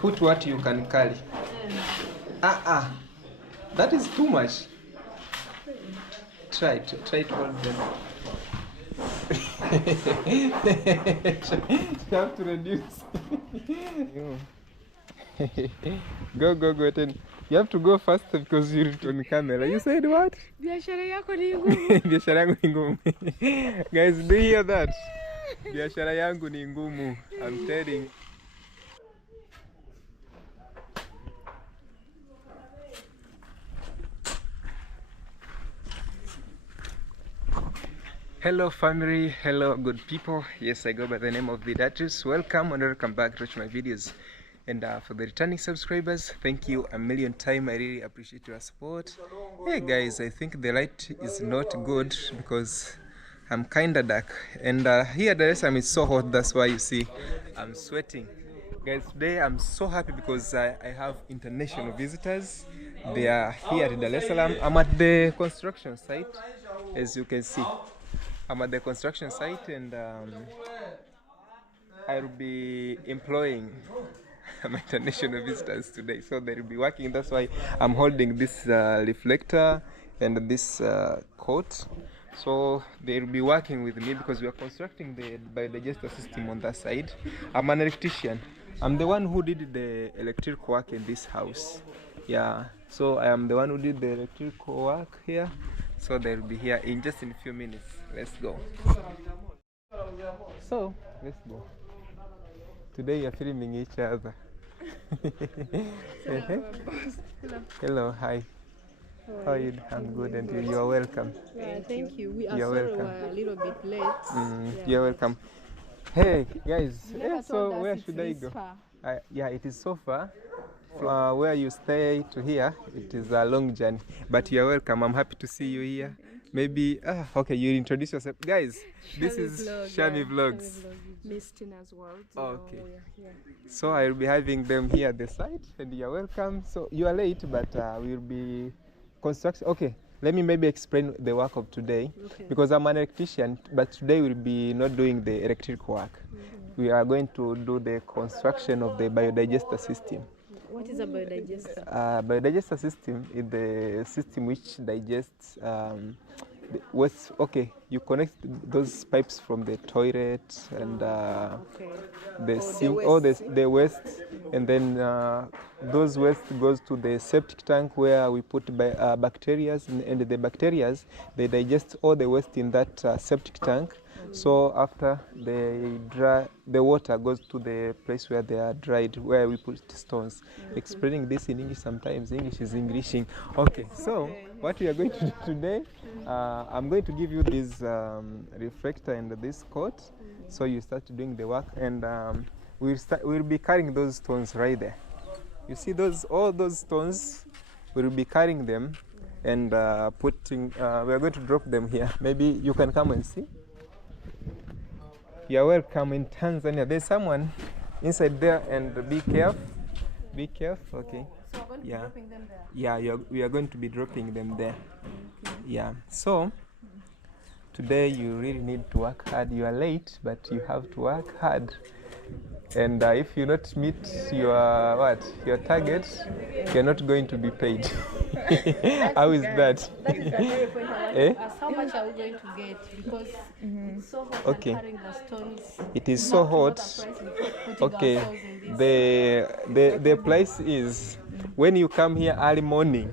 Put what you can carry. That is too much. Try to hold them. You have to reduce. Go. Then you have to go faster because you're on camera. You said what? Biashara yako ni ngumu. Biashara yangu ni ngumu. Guys, do you hear that? Biashara yangu ni ngumu. I'm telling. Hello family, hello good people. Yes, I go by the name of the Datius. Welcome and welcome back to watch my videos. And for the returning subscribers, thank you a million times. I really appreciate your support. Hey guys, I think the light is not good because I'm kinda dark. And here Dar es Salaam is so hot, that's why you see I'm sweating. Guys, today I'm so happy because I have international visitors. They are here at Dar es Salaam. I'm at the construction site, as you can see. I'm at the construction site and I'll be employing my international visitors today. So they'll be working, that's why I'm holding this reflector and this coat. So they'll be working with me because we are constructing the biodigester system on that side. I'm an electrician. I'm the one who did the electrical work in this house. Yeah, so I am the one who did the electrical work here. So they'll be here in just in a few minutes. Let's go. So let's go. Today we are filming each other. Hello, hi. How are you? I'm good, and you are welcome. Thank you. We are You're sorry welcome. we're a little bit late. You're welcome. Hey guys, Never so told us where it's should I this go? far. Yeah, it is so far. From where you stay to here, it is a long journey. But you're welcome. I'm happy to see you here. Maybe okay, you introduce yourself, guys. This is Shami Vlogs. Miss Tina's World. Okay. Yeah. So I will be having them here at the site, and you're welcome. So you are late, but we'll be construction. Okay, let me maybe explain the work of today, because I'm an electrician, but today we'll be not doing the electrical work. We are going to do the construction of the biodigester system. What is a biodigester? Biodigester system is the system which digests the waste. Okay, you connect those pipes from the toilet and the sink, all the waste, and then those waste goes to the septic tank where we put bacteria, and the bacteria they digest all the waste in that septic tank. So after they dry, the water goes to the place where they are dried, where we put stones. Explaining this in English, sometimes English is Englishing. Okay, so what we are going to do today, I'm going to give you this reflector and this coat, so you start doing the work, and we'll be carrying those stones right there. You see all those stones, we'll be carrying them and we are going to drop them here. Maybe you can come and see. You're welcome in Tanzania. There's someone inside there, and be careful. Be careful, okay? So we're going to be dropping them there? Yeah, we are going to be dropping them there. Yeah, so today you really need to work hard. You are late, but you have to work hard. And if you not meet your target, you're not going to be paid. How is that? That is the very point I want to ask. How much are we going to get? Because it's so hot and carrying the stones. It is so hot. Okay, the place is when you come here early morning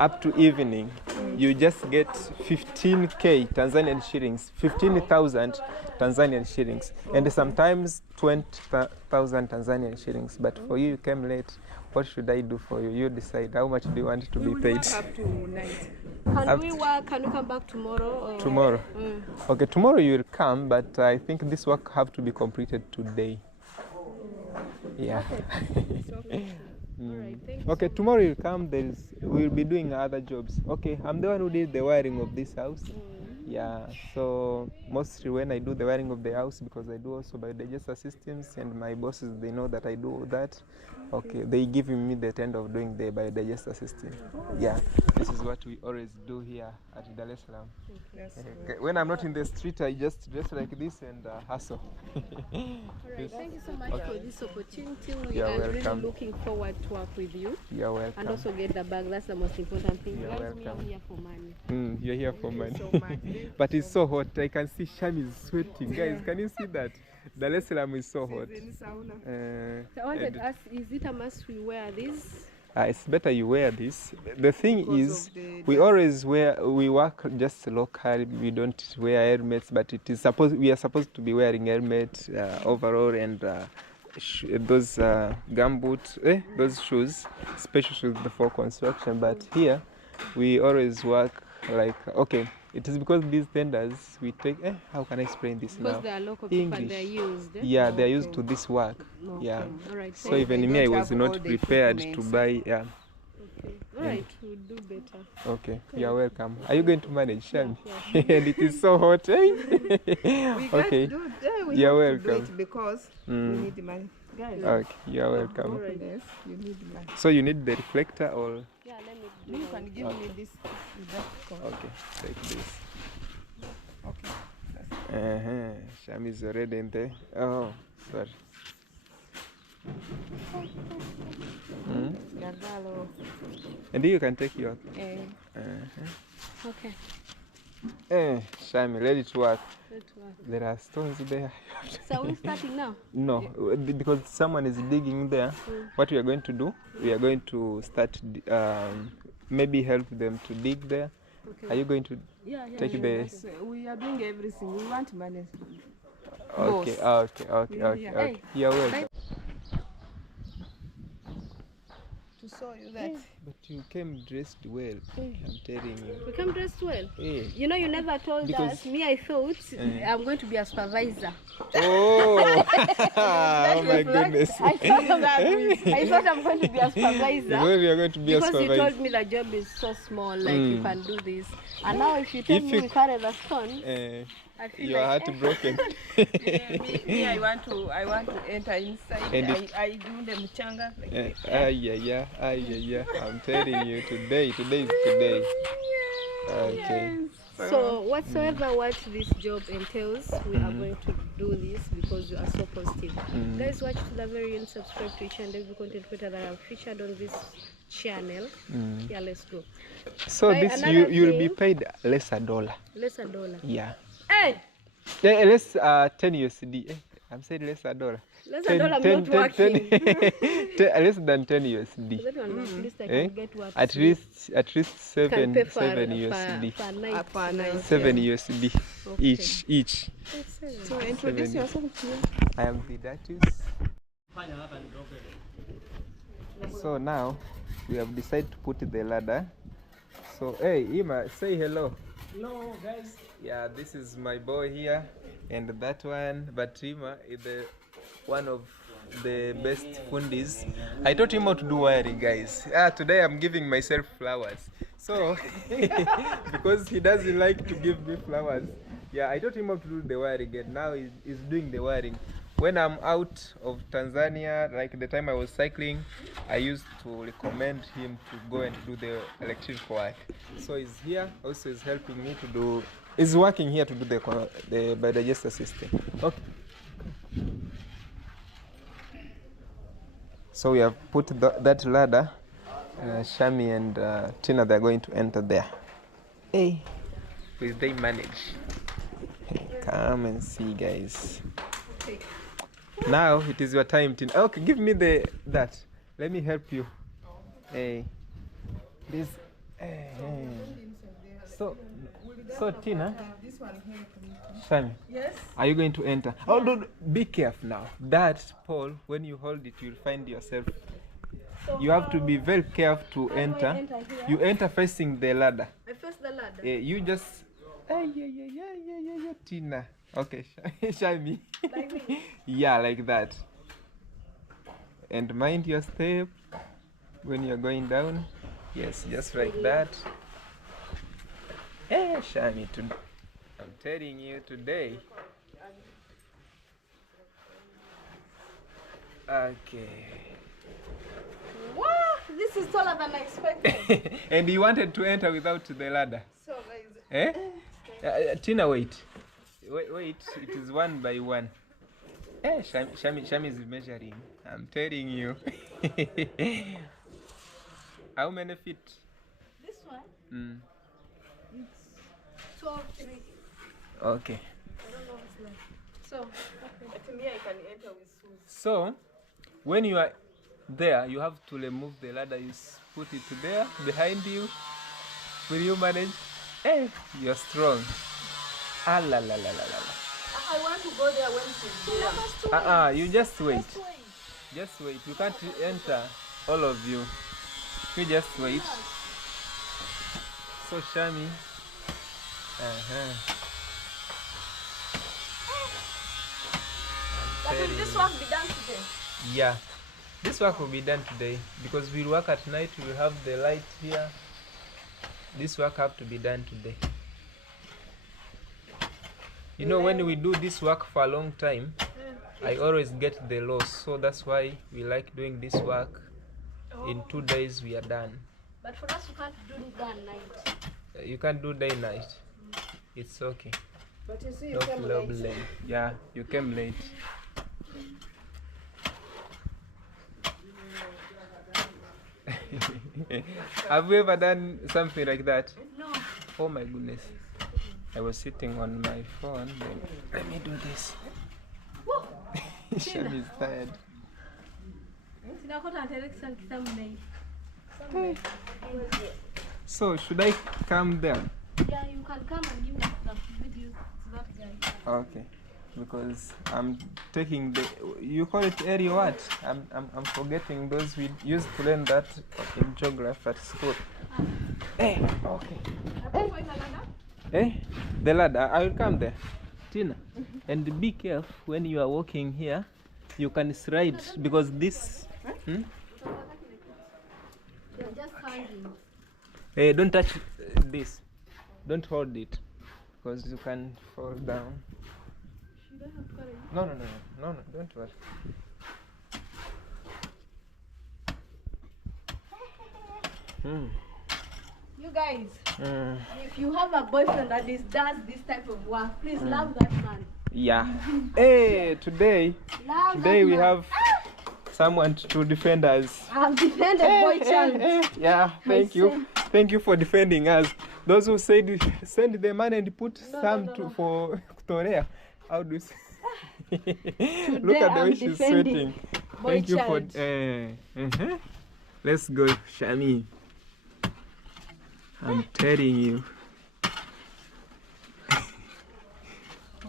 up to evening, you just get 15k Tanzanian shillings, 15,000 Tanzanian shillings, and sometimes 20,000 Tanzanian shillings. But for you came late. What should I do for you? You decide. How much do you want to be paid? Up to night. Can we work? Can we come back tomorrow? Or? Tomorrow. Okay, tomorrow you will come, but I think this work have to be completed today. Yeah. Okay. All right, thanks. Okay, tomorrow you'll come. We'll be doing other jobs. Okay, I'm the one who did the wiring of this house. Yeah, so mostly when I do the wiring of the house, because I do also biodigester systems, and my bosses, they know that I do that. Okay, they giving me the tend of doing the biodigester system. Yeah, this is what we always do here at Dar es Salaam. Okay. When I'm not in the street, I just dress like this and hustle. Alright, thank you so much for this opportunity. We You're are welcome. really looking forward to work with you. You're welcome. And also get the bag. That's the most important thing. You're Guys, welcome. we are here for money. You're here for money. So much. But it's so hot. I can see Shami is sweating. Guys, can you see that? Dar es Salaam is so hot. So I wanted to ask, is it a must we wear this? It's better you wear this. The thing is, we always we work just locally. We don't wear helmets, but we are supposed to be wearing helmet, overall, and those gumboots, those shoes, special shoes for construction. But here, we always work like, okay, it is because these tenders we take, how can I explain this Because now? they are local people, English. they're used. Yeah, they're used to this work. Okay. Yeah. All right. So even me, I was not prepared to buy. Yeah. Okay. All right, we'll do better. Okay, you're welcome. Are you going to manage, Shami? Yeah. And it is so hot, eh? We Okay. can't do that. We You're have to do welcome. it because we need money. Guys, Okay, you're welcome. All right. yes, you need money. So you need the reflector or? Yeah, let me do You it. can give me this. That coat. Okay, take this. Okay. Shami is already in there. Oh, sorry. Gagalo. And you can take your. Okay. Shami, ready to work. Let's work. There are stones there. So we're starting now? No, because someone is digging there. What we are going to do, we are going to start, maybe help them to dig there. Okay. Are you going to take the? Yes, we are doing everything. We want money. Okay, okay. Hey. You're welcome. To show you that. But you came dressed well. I'm telling you. We come dressed well. Hey. You know, you never told Because- us. Me, I thought I'm going to be a supervisor. Oh, oh my goodness. I thought I'm going to be a supervisor. Because you are going to be a Because you supervisor. told me the job is so small, like you can do this. And now if you tell me we carry the stone, I feel Your like, heart broken. Me, I want to enter inside. And I do the mchanga. Like Yeah. I'm telling you, today is today. Okay. so whatsoever what this job entails, we are going to do this because you are so positive. Guys, watch to the very end, subscribe to each and every content creator that I've featured on this channel. Yeah, let's go. So Right, this another you'll be thing- paid less $1. Less $1. Yeah. Hey! Less 10 USD. I'm saying less $1. Less $1, I'm not working. Less than 10 USD. That one, at least I Eh? can get what At you least can seven pay for, USD. per night. Per night. 7 USD Okay. each. So introduce yourself here. I am the Datius. So now we have decided to put the ladder. So hey Ima, say hello. Hello guys. Yeah, this is my boy here and that one, but Ima is one of the best fundis. I taught him how to do wiring, guys. Today I'm giving myself flowers. So because he doesn't like to give me flowers, yeah, I taught him how to do the wiring and now he's doing the wiring. When I'm out of Tanzania, like the time I was cycling, I used to recommend him to go and do the electrical work. So he's here, also he's helping me to do, he's working here to do the biodigester system. Okay. So we have put that ladder. Shami and Tina, they're going to enter there. Hey, will they manage? Hey, come and see, guys. Now it is your time, Tina. Okay, give me that. Let me help you. Hey, please. So Tina, Shami, Yes. are you going to enter? Oh, no, be careful now. That pole, when you hold it, you'll find yourself. You have to be very careful to enter. enter here? You enter facing the ladder. I face the ladder. You just. Yeah, Tina. Okay, Shami. Like me? Yeah, like that. And mind your step when you're going down. Yes, just like that. Hey, Shami, I'm telling you today. Okay. This is taller than I expected. And you wanted to enter without the ladder. So guys. Eh? Tina, wait. Wait, it is one by one. Eh, Shami is measuring. I'm telling you. How many feet? This one? It's 12 feet. Okay. I don't know what's like. So, okay. To me, I can enter with shoes. So, when you are there, you have to remove the ladder. You put it there, behind you. Will you manage? Eh, you're strong. Ah, la, la, la, la, la. I want to go there when she's there. You just wait. Just wait. You can't enter, all of you. You just wait. So, Shami. But will this work be done today? Yeah. This work will be done today because we'll work at night. We'll have the light here. This work have to be done today. You know, when we do this work for a long time, I always get the loss. So that's why we like doing this work. In 2 days we are done. But for us, you can't do it day and night. You can't do day night. It's okay. But you see, you No came problem. late. Yeah, you came late. Have you ever done something like that? No. Oh my goodness. I was sitting on my phone. Then let me do this. Shami is tired. So should I come there? Yeah, you can come and give the video to that guy. Okay. Because I'm taking the, you call it area what? I'm forgetting those we used to learn that in geography at school. Eh, okay. Eh, the ladder. I will come there, Tina. And be careful when you are walking here. You can slide because this. You're just hanging. Hey, don't touch this. Don't hold it, because you can fall down. You don't have to carry it. No, don't worry. You guys, if you have a boyfriend that does this type of work, please love that man. Yeah. Hey, today we have someone to defend us. I have defended boy child. Yeah, thank you. Thank you for defending us. Those who said send the man and put some for Torea. How do you say? Look at the way she's sweating. Thank you for. Let's go, Shami. I'm telling you.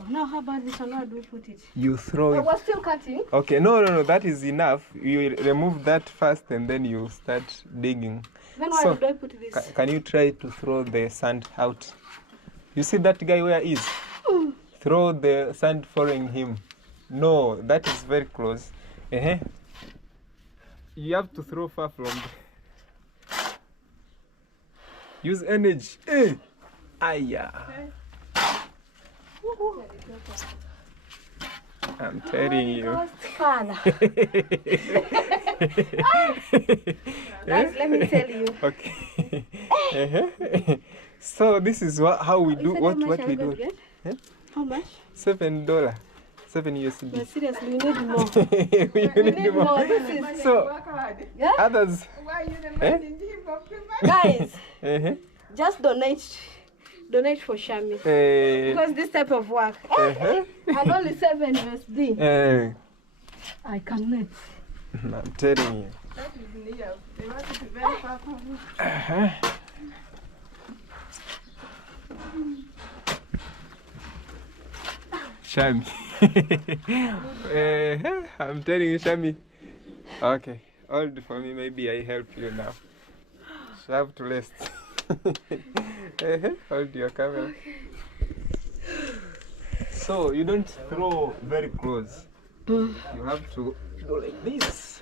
Now how about this one? How do we put it? You throw it. We're still cutting. Okay, no, that is enough. You remove that first and then you start digging. Then why do I put this? Can you try to throw the sand out? You see that guy where he is? Throw the sand following him. No, that is very close. You have to throw far from the... Use energy. Aya. I'm telling you. Guys, let me tell you. Okay. So this is how we do what we do. How much? $7. 7 USD. But seriously, we need more. We need more. So others. Why you the man in Guys, just donate for Shami. Because this type of work. And only 7 USD. I cannot. I'm telling you. That is near. They want it to be very far from Shami. I'm telling you, Shami. Okay, hold for me. Maybe I help you now. So I have to rest. Hold your camera. So you don't throw very close. You have to go like this.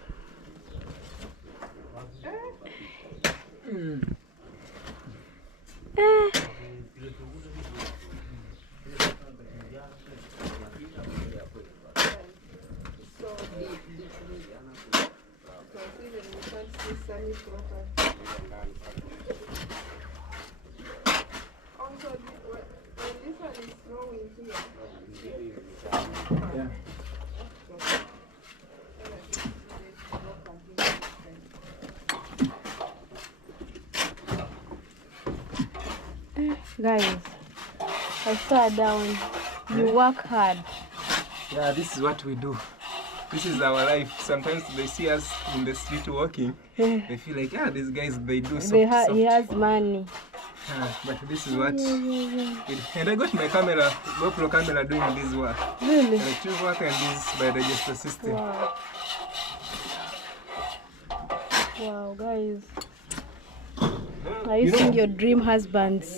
so Also, when this one is flowing here. Yeah. Guys, I saw down. You work hard. Yeah, this is what we do. This is our life. Sometimes they see us in the street walking. They feel like, yeah, these guys, they do soft. He has money. But this is what and I got my camera, GoPro camera doing this work. Really? Electric work and this by digestive system. Wow. Wow, guys. Are you seeing your dream husbands?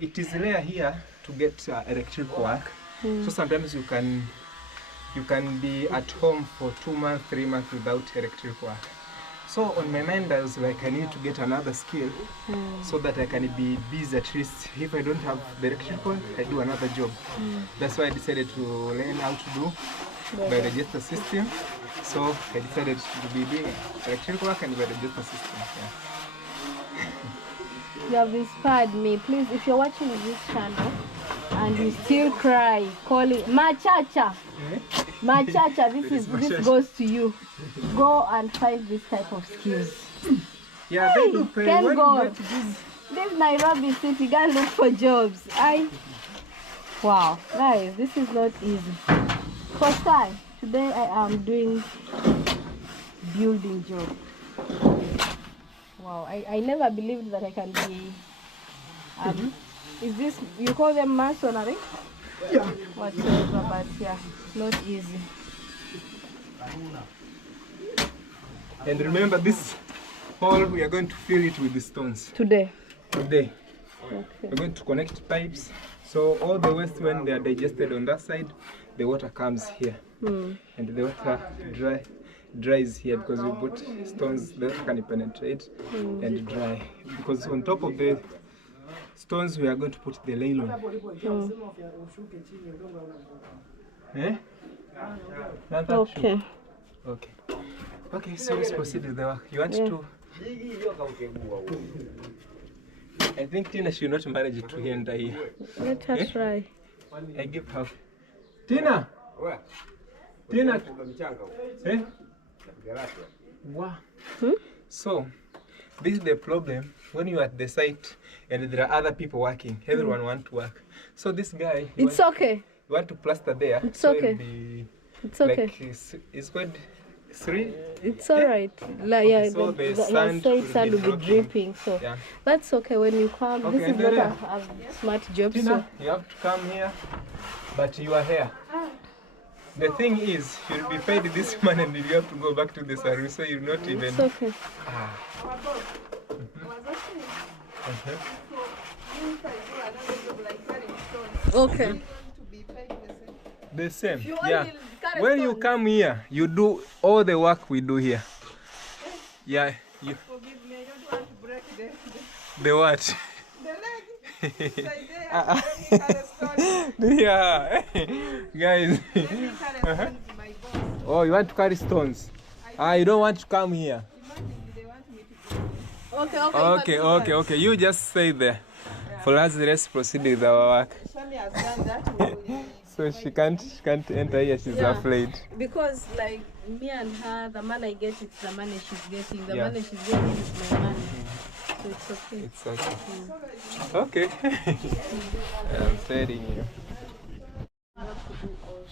It is rare here to get electric work. So sometimes you can be at home for 2 months, 3 months without electric work. So on my mind I was like, I need to get another skill so that I can be busy at least. If I don't have the electric work, I do another job. That's why I decided to learn how to do by digestive system. So I decided to be doing electric work and by digestive system. Yeah. You have inspired me. Please, if you're watching this channel and you still cry, call it Machacha. Machacha, this goes to you. Go and find this type of skills. Yeah, Hey, they do pay. can When go. you get This Nairobi city, go look for jobs. Wow, guys, this is not easy. First time, today I am doing building job. Wow, I never believed that I can be. Is this, you call them masonry? Yeah. Whatever, but yeah, not easy. And remember, this hole we are going to fill it with the stones Today. today. Okay. We're going to connect pipes, so all the waste, when they are digested on that side, the water comes here, and the water dries here because we put stones. The water can penetrate and dry, because on top of the stones we are going to put the nylon. Okay. Okay, so let's proceed with the work. You want to? I think Tina should not manage to enter here. Let her try. I give her. Tina! Tina! Eh? Wow. So, this is the problem when you are at the site and there are other people working. Everyone wants to work. So this guy, It's okay. you want to plaster there. It's so okay. it'll be It's okay. Like it's called 3. It's alright. Like, yeah, so the sand sand will be dropping. dripping. So Yeah. that's okay when you come. Okay, This is not a smart job. Tina, So you have to come here, but you are here. The thing is, you'll be paid this money and you have to go back to the service, so you're not even. it's okay. Okay. The same. Yeah. When you come here, you do all the work we do here. Yeah. You. Forgive me, I don't want to break The what? the leg. Let me carry stones. Yeah. Guys. Let me carry stones, my boss. Oh, you want to carry stones? You don't want to come here. Imagine they want me to go. Okay. You just stay there. For us, let's proceed with our work. Shami has done that. So she can't enter here. She's Yeah. afraid. Because like me and her, the money I get is the money she's getting. The Yeah. money she's getting is my money. So it's okay. It's okay. Okay. I'm telling you.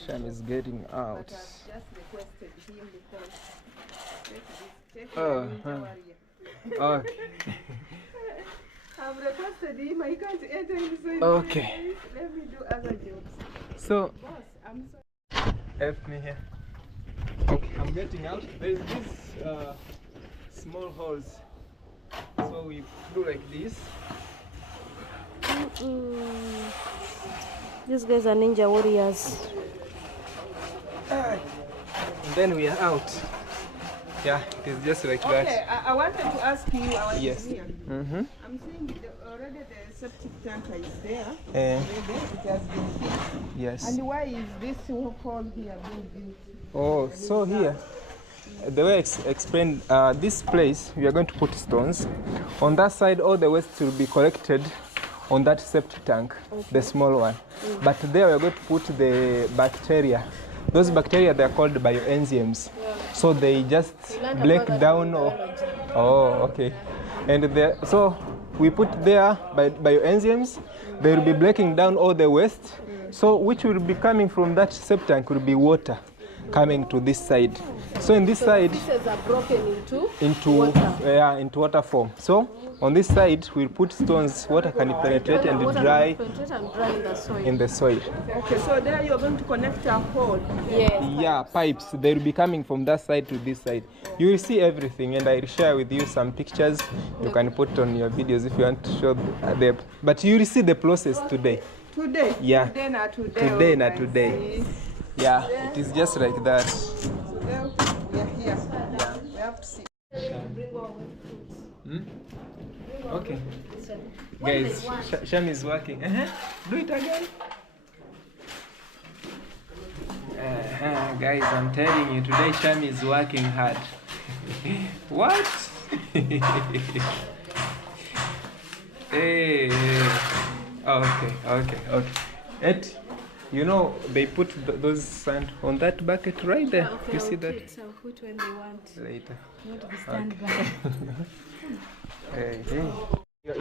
Sham is getting out. Just requested him because take Oh, okay. I've requested him. I can't enter him, so Okay. let me do other jobs. So, Boss, I'm sorry. help me here. Okay, I'm getting out. There's these small holes. So we do like this. These guys are ninja warriors. And then we are out. Yeah, it is just like Okay, that. I wanted to ask you, our Yes. engineer. I'm seeing already the septic tanker is there. Already, it has been fixed. Yes. And why is this hole here being built? Oh, so here The way I explained, this place, we are going to put stones. On that side, all the waste will be collected on that septic tank, the small one. But there we are going to put the bacteria. Those bacteria, they are called bioenzymes. So they just break down. Okay. And so we put there bioenzymes. They will be breaking down all the waste. So which will be coming from that septic tank will be water coming to this side. So in this side, pieces are broken into water. Into water form. So on this side, we'll put stones. Water can penetrate and dry in the soil. Okay, so there you're going to connect a hole. Yes. Yeah, pipes. They'll be coming from that side to this side. You will see everything, and I'll share with you some pictures. You can put on your videos if you want to show them. But you will see the process today. Today? Yeah. Today, not today. Today, not today. Yeah, it is just like that. Well, we are here. Yeah. We have to see. Okay. Guys, Sham is working. Do it again. Guys, I'm telling you, today Sham is working hard. What? Hey. Okay. You know, they put those sand on that bucket right there. Okay, you see that? I'll put when they want. Later. Not be stand by. Hey.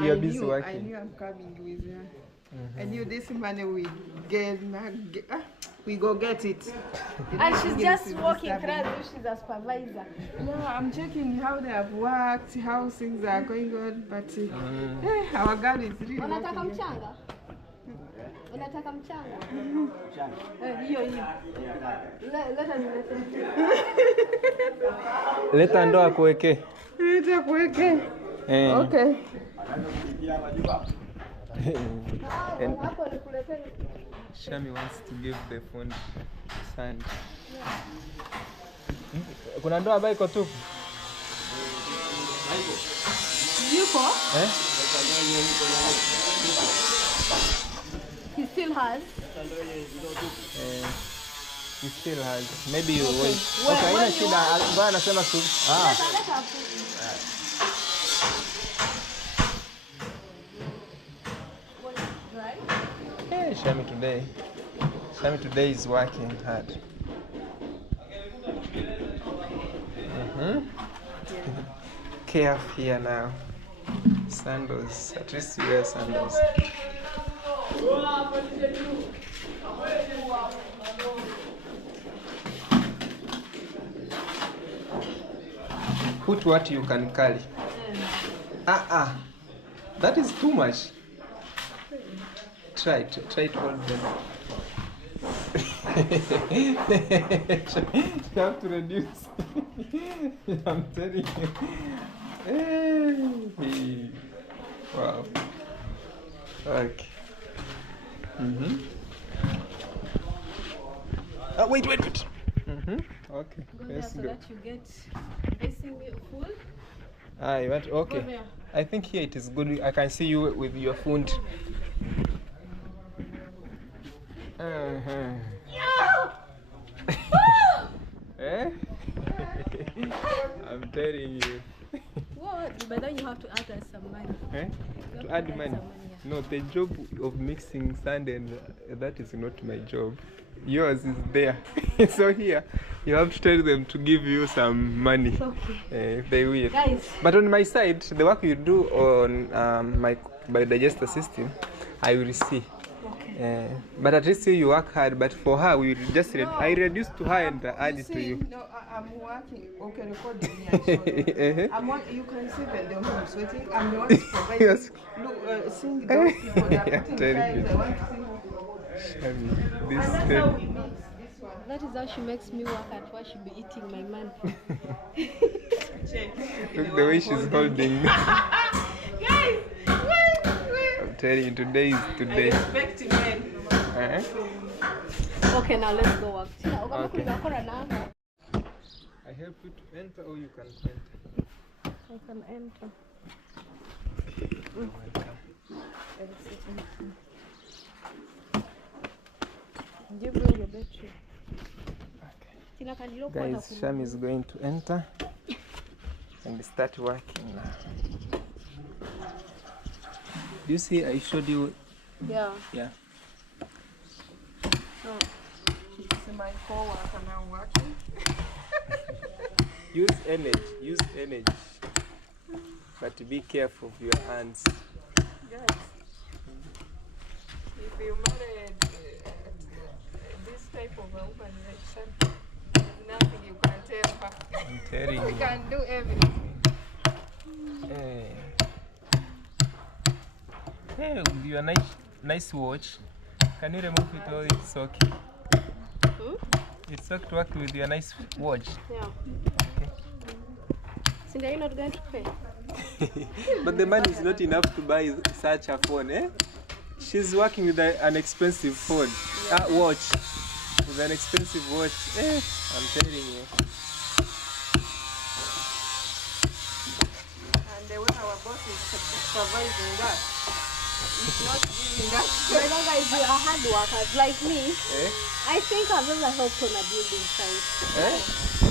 You're busy I working. knew I'm coming with you. I knew this money we get, we go get it. And she's just walking around. She's a supervisor. No, I'm checking how they have worked, how things are going on, but our God is really Unataka working. mchanga? Unataka mchanga? Hiyo. Leta nilete. Leta ndo akuweke. Leta kuweke. Okay. And Shami wants to give the phone sand. Kuna ndo ambayo iko tupu? Yuko? He still has. He still has. Maybe you wait. Okay, ina shida. Ngoja nasema tu. Hey, Shami today is working hard. Care here now. Sandals. At least you wear sandals. Put what you can carry. That is too much. Try to hold them. You have to reduce. I'm telling you. Hey. Wow. Okay. Wait. Okay. Let's So go. that you get facing full. You want? Okay. Go there. I think here it is good. I can see you with your phone. Eh? I'm telling you. What? But then you have to add some money. Eh? You To have add money? some money, yeah. No, the job of mixing sand and that is not my job. Yours is there. So here, you have to tell them to give you some money. Okay. They will. Guys. But on my side, the work you do on my digester system, I will see. Okay. But at least you work hard. But for her, we just I reduce to her and add it to you. No, I'm working. Okay, recording me. You can see the way I'm sweating. I'm the one to provide. Yes. Look, seeing those people that are putting times, I want to see. Shami, this And that's how we mix this one. That is how she makes me work at why she be eating my man. Look the way she's holding. Guys, wait. I'm telling you, today is today. I respect men. Okay, now let's go work. Okay. I help you to enter or you can enter. I can enter. Did you bring your battery? Okay. Guys, Sham is going to enter and start working now. Do you see I showed you? Yeah. Yeah. It's my co-worker now working. Use energy. But be careful of your hands. Guys, if you married this type of a woman like Sham, there's nothing you can tell her. I'm telling You you. can do everything. Hey, with your nice watch, can you remove it or it's okay? It's okay to work with your nice watch. Yeah. Okay. So are you not going to pay? But the money is not enough to buy such a phone, eh? She's working with an expensive phone, watch, with an expensive watch. I'm telling you. And the way our boss is supervising that, it's not giving that. You know, guys, you are hard workers like me. Eh? I think I've ever helped on a building site. Eh?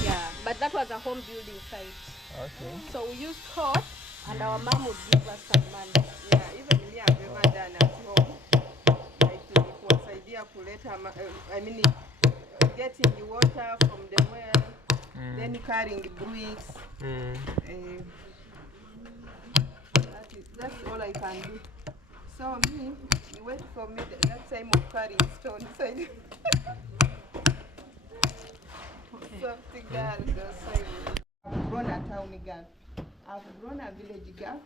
Yeah, but that was a home building site. Okay. So we used code, and our mom would give us some money. Yeah, even me, I've ever done at home. Like it was idea getting the water from the well, then carrying the bricks. That's all I can do. So me, you wait for me that time of carrying stones. Something girl, I've grown a town girl. I've grown a village girl.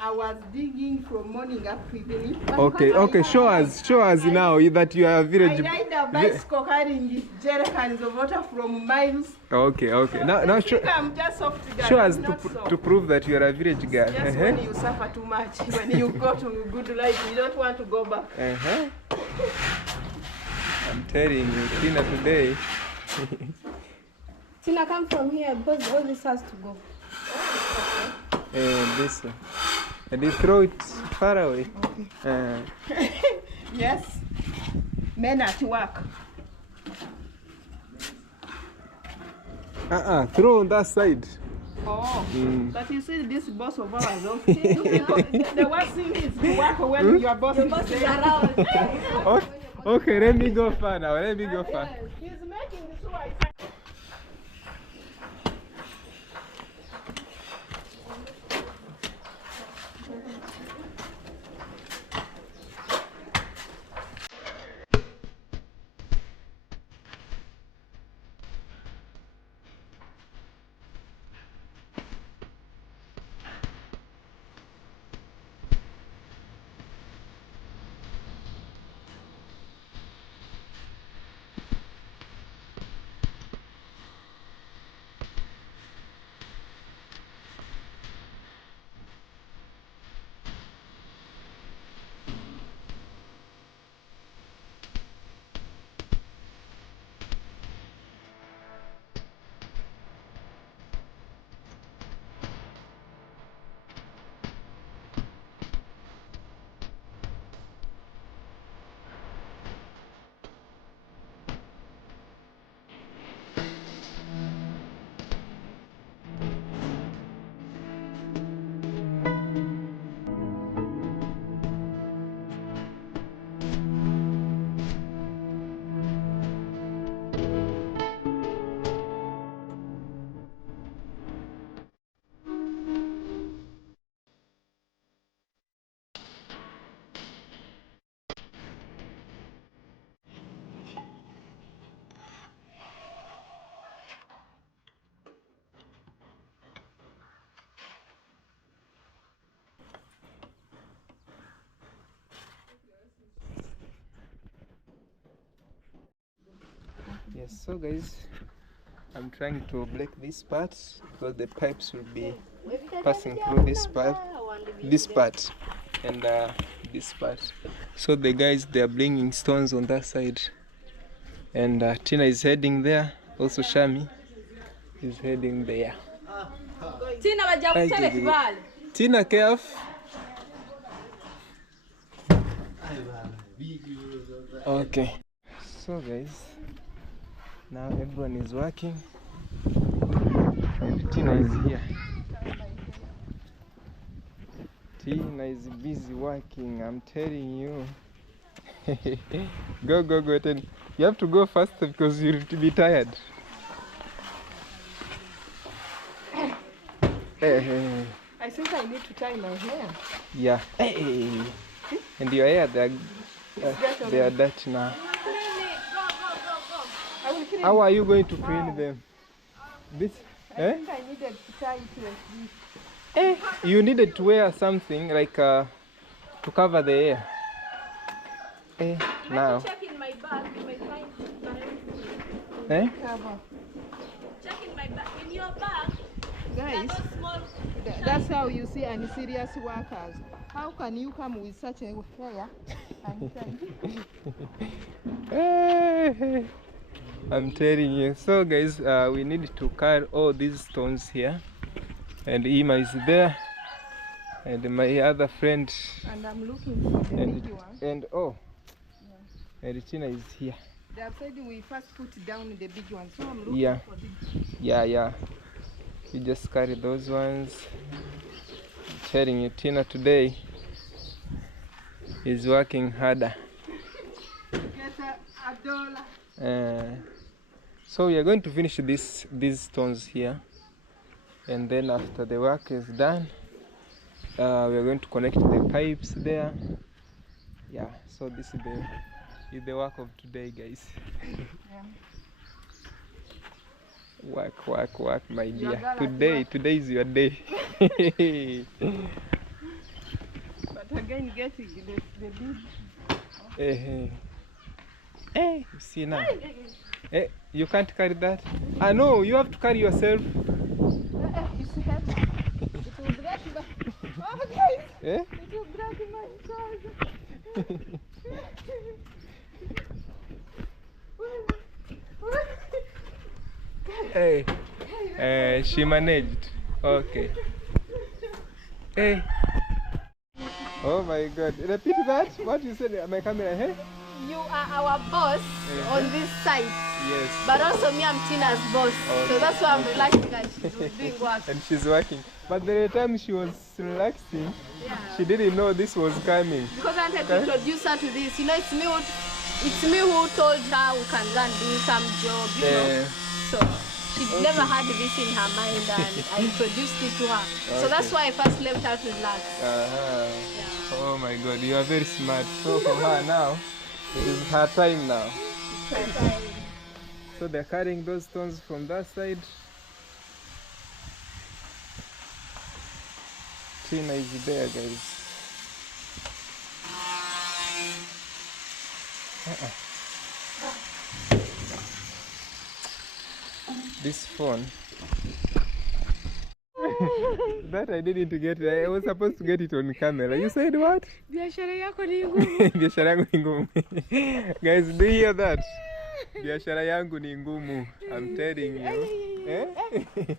I was digging from morning up to evening. Okay, show us now that you are a village. I ride a bicycle carrying jerrycans of water from miles. Okay. Now I'm just soft girl. show us to to prove that you are a village girl. Just when you suffer too much, when you go to good life, you don't want to go back. I'm telling you, Tina today. Tina, come from here because all this has to go. This one. And you throw it far away. Yes. Men at work. Throw on that side. Oh, but you see this boss of ours, the worst thing is to work when your boss is around. Okay, let me go far now. He's making this white. Yes, so guys, I'm trying to break this part because the pipes will be passing through this part, and this part. So the guys, they are bringing stones on that side, and Tina is heading there. Also Shami is heading there. Tina, careful. Okay, so guys, Now everyone is working. And Tina is here. Tina is busy working, I'm telling you. Go, go, go. And you have to go faster because you'll be tired. I think I need to tie my hair. Yeah. Hey. And your hair, they are dirty now. How are you going to clean them? This? I think I needed to tie it like this. You needed to wear something like to cover the hair. Now. Check in my bag, you might find Cover. Check in my bag. In your bag, Guys, small. that's how you see unserious workers. How can you come with such a hair and tie? I'm telling you. So guys, we need to carry all these stones here. And Ima is there. And my other friend. And I'm looking for the big one. And and Tina is here. They have said we first put down the big one. So I'm looking for the Yeah. You just carry those ones. I'm telling you, Tina today is working harder. Get a dollar. So we are going to finish these stones here, and then after the work is done, we are going to connect the pipes there. Yeah, so this is the work of today, guys. Yeah. Work, my dear. Today is your day. But again, getting the big. You see now. You can't carry that. No, you have to carry yourself. It's heavy. It will break my... Oh, guys! It will break my trouser. She managed. Okay. Oh my God. Repeat that. What you said, my camera, hey? You are our boss on this site. Yes. But also me, I'm Tina's boss. Okay. So that's why I'm relaxing and she's doing work. And she's working. But the time she was relaxing, she didn't know this was coming. Because I wanted to introduce her to this. You know, it's me who told her we can go and do some job, you know. So she never had this in her mind and I introduced it to her. So that's why I first left her to relax. Oh my God, you are very smart. So for her now, it is her time now. So they're carrying those stones from that side. Tina is there, guys. This phone. That I didn't get it. I was supposed to get it on camera. You said what? Biashara yako ni ngumu. Biashara yangu ni ngumu. Guys, do you hear that? Biashara yangu ni ngumu. I'm telling you.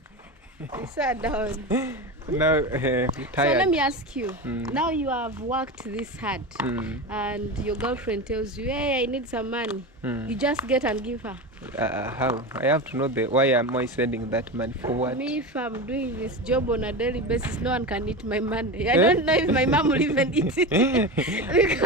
Sit down. Now, tired. So let me ask you. Now you have worked this hard and your girlfriend tells you, hey, I need some money. You just get and give her. How? I have to know why am I sending that money for what? Me, if I'm doing this job on a daily basis, no one can eat my money. I don't know if my mom will even eat it.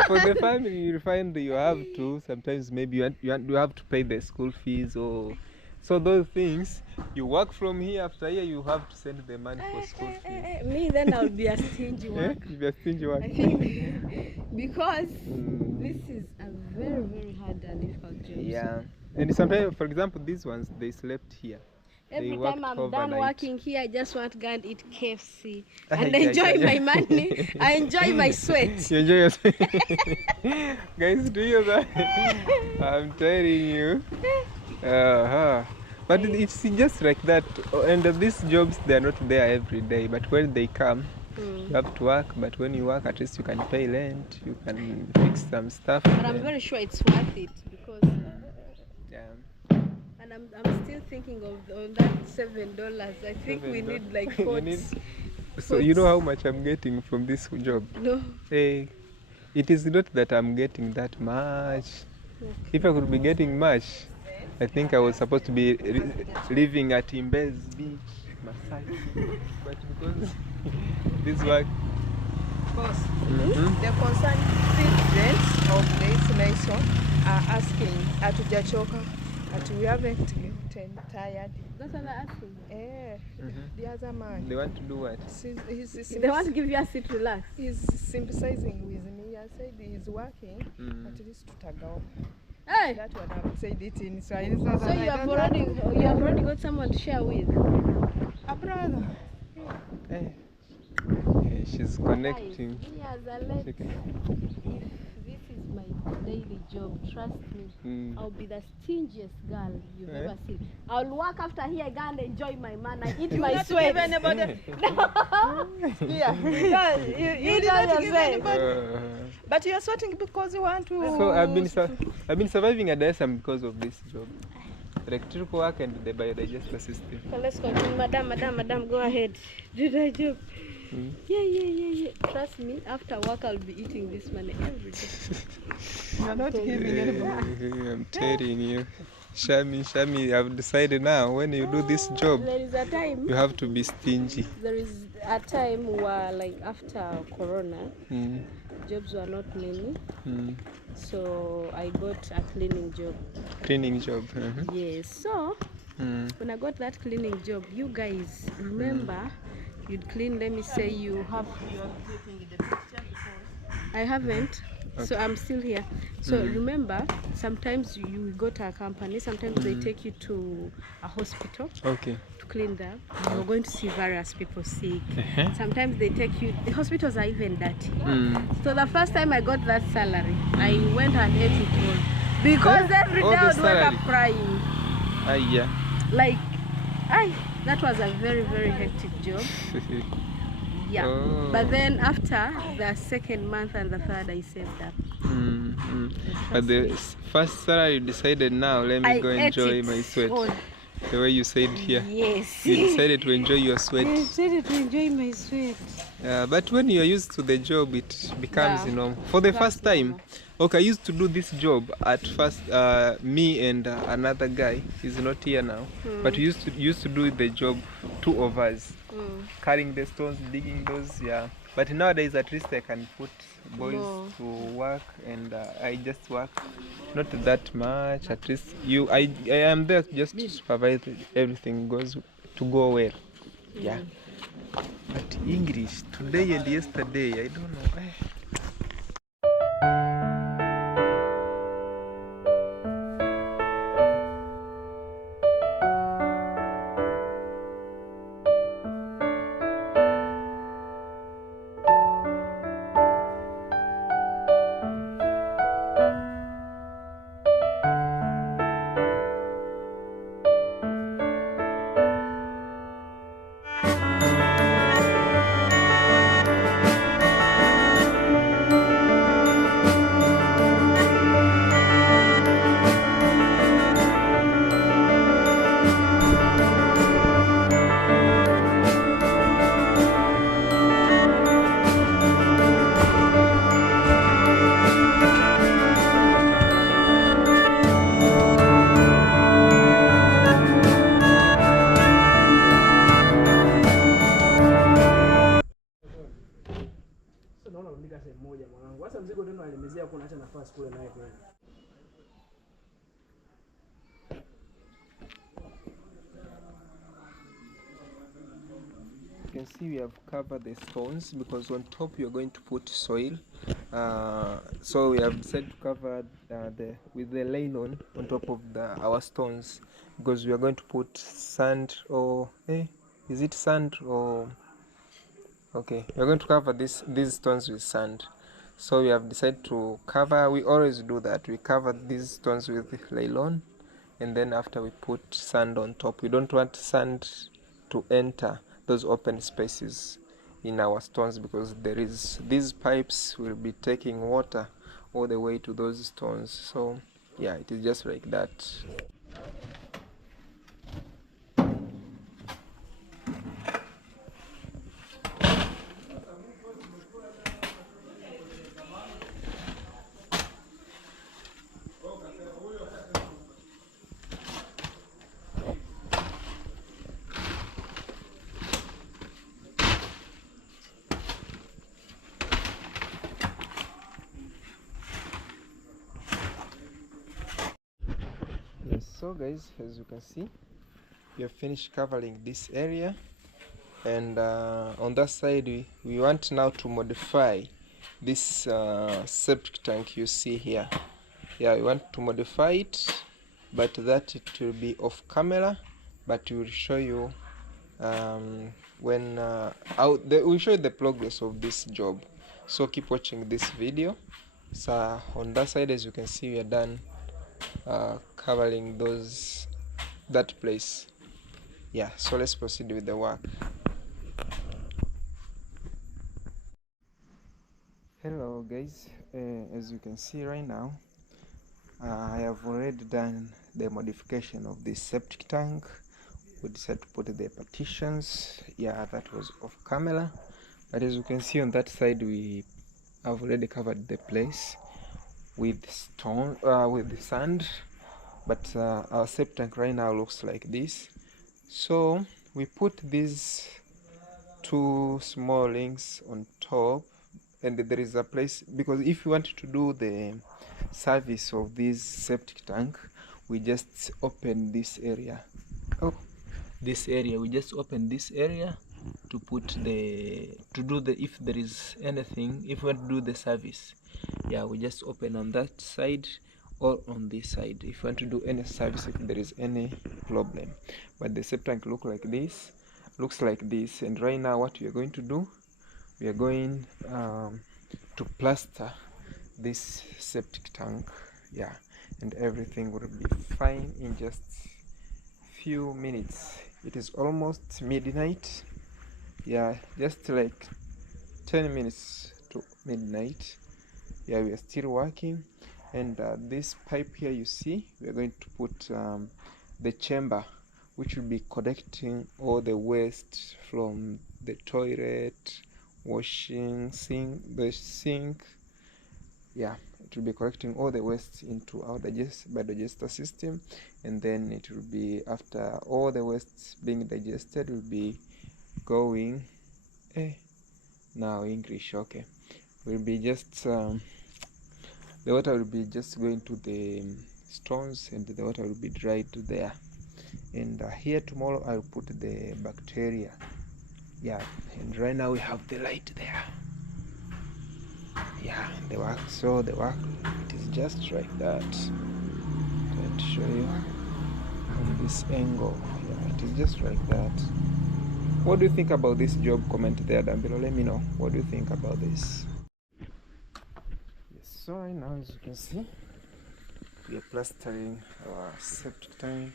For the family, you find you have to. Sometimes maybe you have to pay the school fees or... So those things, you work from here, after here you have to send the money for school fees. Me, then I'll be a stingy one. You'll be a stingy one. I think because this is a very, very hard and difficult job. Yeah. And sometimes, for example, these ones, they slept here. Every time I'm done working here, I just want to go and eat KFC and enjoy my money. I enjoy my sweat. You enjoy your sweat. Guys, do you that? I'm telling you. But it's just like that. And these jobs, they're not there every day. But when they come, you have to work. But when you work, at least you can pay rent. You can fix some stuff. But I'm very sure it's worth it because... And I'm still thinking of that $7. I think we need like 40. So you know how much I'm getting from this job? No. Hey, it is not that I'm getting that much. Okay. If I could be getting much, I think I was supposed to be living at Imbez Beach, Masai, but because this work. Boss, the concerned citizens of this nation are asking, Atujachoka, we haven't gotten tired. That's what they're asking. The other man. They want to do what? They want to give you a seat to relax. He's sympathizing with me. I said he's working, at least to Tagao. Hey! That's what I've said it in Swahili. So you have already got someone to share with? A brother. Hey. Okay, she's connecting. Guys, me as a lady, if this is my daily job, trust me, I'll be the stingiest girl you've ever seen. I'll work after here, go and enjoy my man. I eat my sweat. Yeah. You did not give anybody. But you are sweating because you want to. So I've been surviving at DSM because of this job. Electrical work and the biodigestor system. So let's continue. Madam, go ahead. Do that job. Yeah. Trust me, after work I'll be eating this money every day. You're not giving anybody. I'm telling you. Shami, I've decided now, when you do this job, there is a time you have to be stingy. There is a time where, like, after Corona, jobs were not many. So I got a cleaning job. Cleaning job? Yes. So when I got that cleaning job, you guys remember, you'd clean, let me say you have... I haven't. Okay. So I'm still here. So remember, sometimes you go to a company, sometimes they take you to a hospital to clean them. You're going to see various people sick. Sometimes they take you, the hospitals are even dirty. So the first time I got that salary, I went and ate it all. Because every day I would wake up crying. Like, that was a very, very hectic job. Yeah. But then after the second month and the third, I saved up. But the first salary, you decided now, let me go enjoy my sweat. The way you said here. Yes. You decided to enjoy your sweat. I decided to enjoy my sweat. But when you are used to the job, it becomes, for the first time. Okay, I used to do this job at first. Me and another guy, he's not here now. But we used to do the job, two of us, carrying the stones, digging those. But nowadays, at least I can put boys to work, and I just work not that much. At least I am there just to supervise everything goes to go well. Yeah. But English today and yesterday, I don't know. You can see we have covered the stones because on top we are going to put soil. So we have decided to cover with the nylon on top of our stones because we are going to put sand or is it sand or okay? We are going to cover these stones with sand. So we have decided to cover. We always do that. We cover these stones with nylon, and then after we put sand on top. We don't want sand to enter those open spaces in our stones because these pipes will be taking water all the way to those stones. So yeah, it is just like that. So guys, as you can see, we have finished covering this area, and on that side we want now to modify this septic tank you see here. Yeah, we want to modify it, but that it will be off camera, but we will show you when we'll show you the progress of this job. So keep watching this video. So on that side, as you can see, we are done covering that place. Yeah, so let's proceed with the work. Hello guys, as you can see right now, I have already done the modification of this septic tank. We decided to put the partitions. Yeah, that was off camera, but as you can see on that side, we have already covered the place with stone, with sand, but our septic tank right now looks like this. So we put these two small links on top, and there is a place, because if you want to do the service of this septic tank, we just open this area. We just open this area to put if there is anything, if we want to do the service. Yeah, we just open on that side or on this side if you want to do any service, if there is any problem. But the septic tank looks like this, and right now what we are going to do, we are going to plaster this septic tank. Yeah, and everything will be fine in just few minutes. It is almost midnight. Yeah, just like 10 minutes to midnight. Yeah, we are still working, and this pipe here you see, we are going to put the chamber which will be collecting all the waste from the toilet, washing, the sink. Yeah, it will be collecting all the waste into our digester system, and then it will be, after all the waste being digested, will be going now English, okay, will be just the water will be just going to the stones, and the water will be dried there. And here tomorrow I'll put the bacteria. Yeah, and right now we have the light there. Yeah, the work it is just like that. Trying to show you from this angle. Yeah, it is just like that. What do you think about this job? Comment there down below, let me know what do you think about this. Yes, so right now, as you can see, we are plastering our septic tank.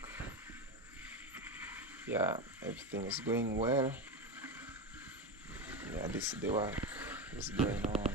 Yeah, everything is going well. Yeah, this is the work is going on.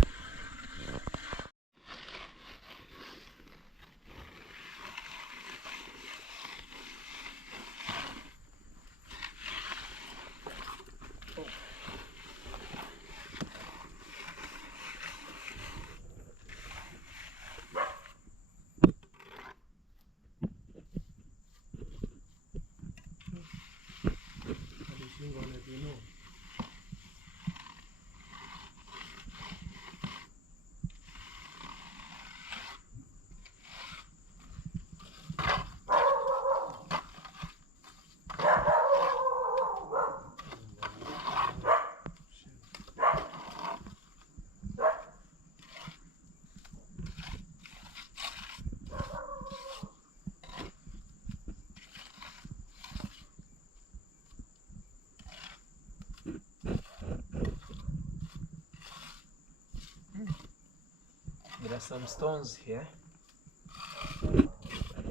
There are some stones here,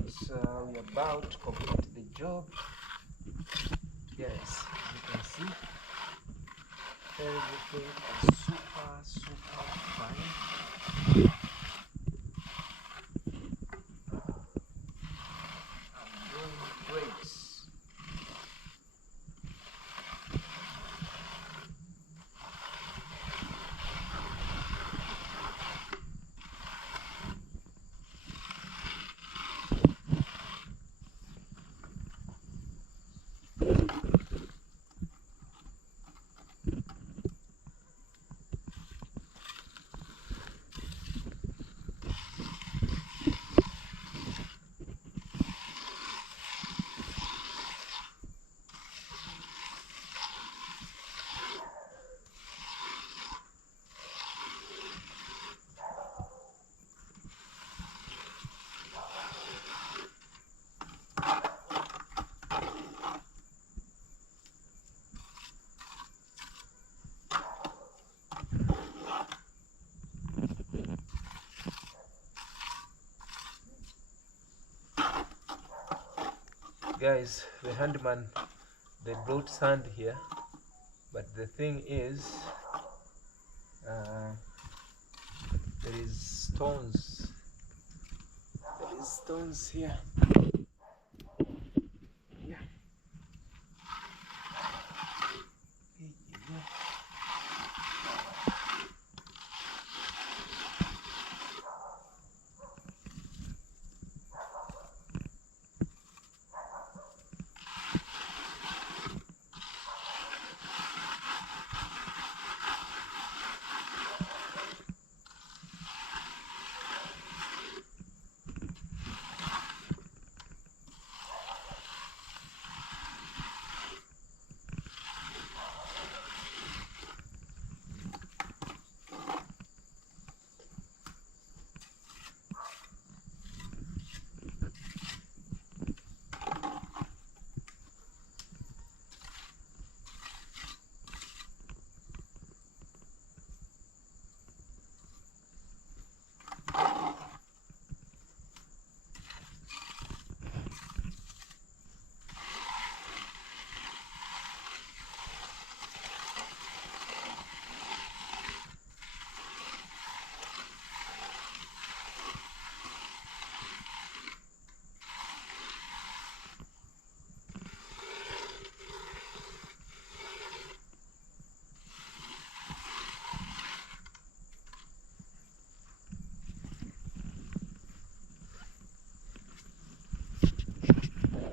so we're about to complete the job. Yes, as you can see, everything is super fine. I'm doing great. Guys, the handyman, they brought sand here, but the thing is, there is stones here.